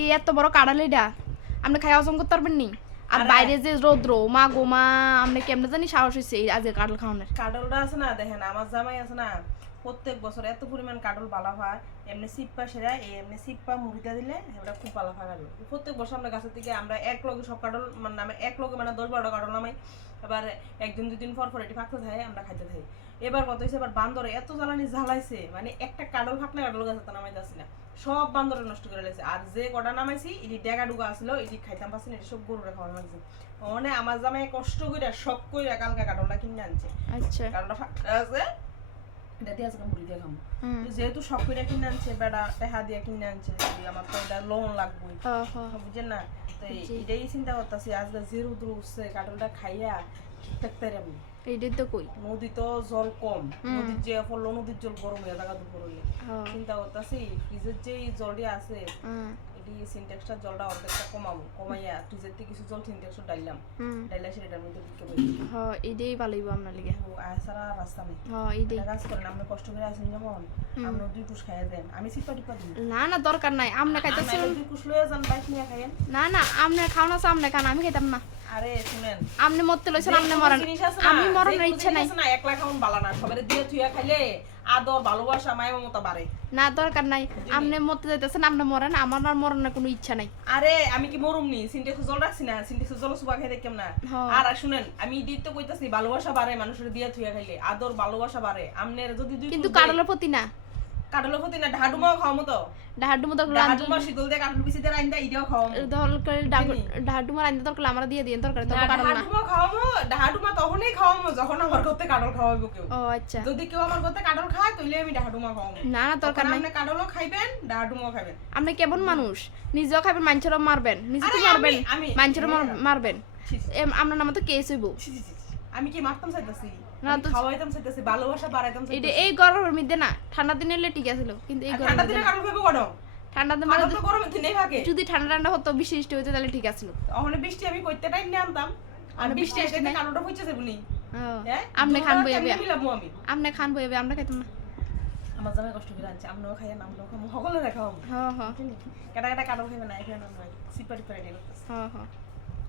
এই এত বড় কাঁঠাল এটা আপনি খাই হজম করতে পারবেন নি? আর বাইরে যে রৌদ্র মা গো মা আপনি কেমনে জানি সাহস হয়েছে আজকে কাঁঠাল খাওয়ানোর? কাঁঠালটা আছে না, দেখেন আমার জামাই আছে না, প্রত্যেক বছর এত পরিমাণ কাঁঠাল বালা হয়। এমনি সিপ্পা সেরা এমনি সিপ্পা মুড়িটা দিলে ওটা খুব ভালো হয় কাঁঠাল। প্রত্যেক বছর আমরা গাছের থেকে আমরা এক লগে সব কাঁঠাল মানে নামে এক লগে মানে 10-12টা কাঁঠাল নামাই। এবার একদিন দুদিন পর পর এটি ফাঁকতে থাকে, আমরা খাইতে থাকি। এবার কত হয়েছে, এবার বান্দরে এত জ্বালানি জ্বালাইছে, মানে একটা কাঁঠাল ফাঁকনা কাঁঠাল গাছে নামাই যাচ্ছি না, সব বান্দরে নষ্ট করে লেছে। আর যে কটা নামাইছি এটি ডেগা ডুগা আসলো, এটি খাইতাম পাচ্ছি না, এটি সব গরুরে খাওয়ানো লাগছে। মানে আমার জামাই কষ্ট করে শখ করে কালকা কাঁঠালটা কিনে আনছে। আচ্ছা কাঁঠালটা ফাঁকনা আছে, এটা দিয়ে আজকে মুড়ি দিয়ে খাবো। যেহেতু শখ করে কিনে আনছে, বেড়া টেহা দিয়ে কিনে আনছে, আমার তো এটা লোন লাগবে, বুঝছেন না? তো এটাই চিন্তা করতেছি, আজকে যে রুদ্র উঠছে কাঁঠালটা খাইয়া ঠিক থাকতে আমি। এইটাই তো কই নদী তো জল কম, নদীর যে পড়লো নদীর জল গরম হয়ে থাকা দুপুর হইলে চিন্তা করতেছি ফ্রিজের যে জলটি আছে এটি সিনটেক্সটা জলটা অর্ধেকটা কমাবো, কমাইয়া ফ্রিজের থেকে কিছু জল সিনটেক্সটা ডাইলাম, ডাইলা সেটার মধ্যে বিক্রি করি। হ্যাঁ এইটাই ভালোইব আপনার লিগে। আসারা রাস্তা নেই। হ্যাঁ এইটাই কাজ করেন, আপনি কষ্ট করে আসেন যেমন আপনি 2 কুশ খাইয়া দেন, আমি সিপা টিপা দিই না না দরকার নাই আপনি খাইতেছেন। 2 কুশ লয়ে যান, বাইক নিয়ে খাইয়েন। না না আপনি খাও না আপনি খান, আমি খাইতাম না। আরে শুনেন, আপনি মরতে লইছেন আপনি মরেন, আমি মরনের ইচ্ছা নাই। না একলা খাওন বালা না, সবারে দিয়ে থুইয়া খাইলে আদর ভালোবাসা মায়া মমতা বাড়ে। না দরকার নাই, আপনি মরতে যাইতেছেন আপনি মরেন, আমার আর মরনের কোনো ইচ্ছা নাই। আরে আমি কি মরুম নি, সিনটেক্স জল রাখছি না, সিনটেক্স জল সুবা খাই দেখেম না। আর শুনেন আমি দিতে কইতাছি ভালোবাসা বাড়ে, মানুষের দিয়ে থুইয়া খাইলে আদর ভালোবাসা বাড়ে। আমনের যদি দুই কিন্তু কাঁঠালের প্রতি না, কাঁঠালের প্রতি না, ঢাডুমাও খাওয়ামো তো, ডাহাডুমো দরকার ঢাডুমা শীতল দিয়ে কাঁঠাল পিছিয়ে রাইন্দা ইডিও খাওয়ামো দরকার, ডাহাডুমো রাইন্দা দরকার আমরা দিয়ে দিন দরকার, তবে কাঁঠাল না। ঢাডুমা খাওয়ামো, ঢাডুমা তখনই খাওয়ামো যখন আমার করতে কাঁঠাল খাওয়াইবো কেউ। ও আচ্ছা, যদি কেউ আমার করতে কাঁঠাল খায় তাহলে আমি ঢাডুমা খাওয়ামো। না না দরকার নাই, আপনি কাঁঠালও খাইবেন ঢাডুমাও খাবেন। আপনি কেমন মানুষ, নিজেও খাবেন মানুষেরও মারবেন, নিজে তো মারবেন মানুষেরও মারবেন, আপনার নামে তো কেস হইব। আমি কি মারতাম চাইতাছি না তো খাওয়াইতাম চাইতাছি, ভালোবাসা বাড়াইতাম চাইতাছি। এটা এই গরমের মধ্যে না, ঠান্ডা দিনে হলে ঠিক আছিল, কিন্তু এই ঠান্ডা গরমের দিনে দিনে কাঁঠাল খাইবো কেন? ঠান্ডা দিনে কাঁঠাল তো গরমের দিনেই থাকে। যদি ঠান্ডা ঠান্ডা হতো বৃষ্টি বৃষ্টি হইতো তাহলে ঠিক আছিল। ওখানে বৃষ্টি আমি কইতে টাইম নিয়ে আনতাম, আর বৃষ্টি আসলে কাঁঠালটা হইছে যাবনি। হ্যাঁ আপনি খান বইবে, আমি আপনি খান বইবে, আমরা খাইতাম না। আমার জামাই কষ্ট করে আনছে, আমরাও খাইয়া আমরাও খাবো, সকলে খাবো। হ্যাঁ হ্যাঁ কাটা কাটা কাঁঠাল খাইবে না, এখানে আমরা সিপারি পারি করতেছি। হ্যাঁ হ্যাঁ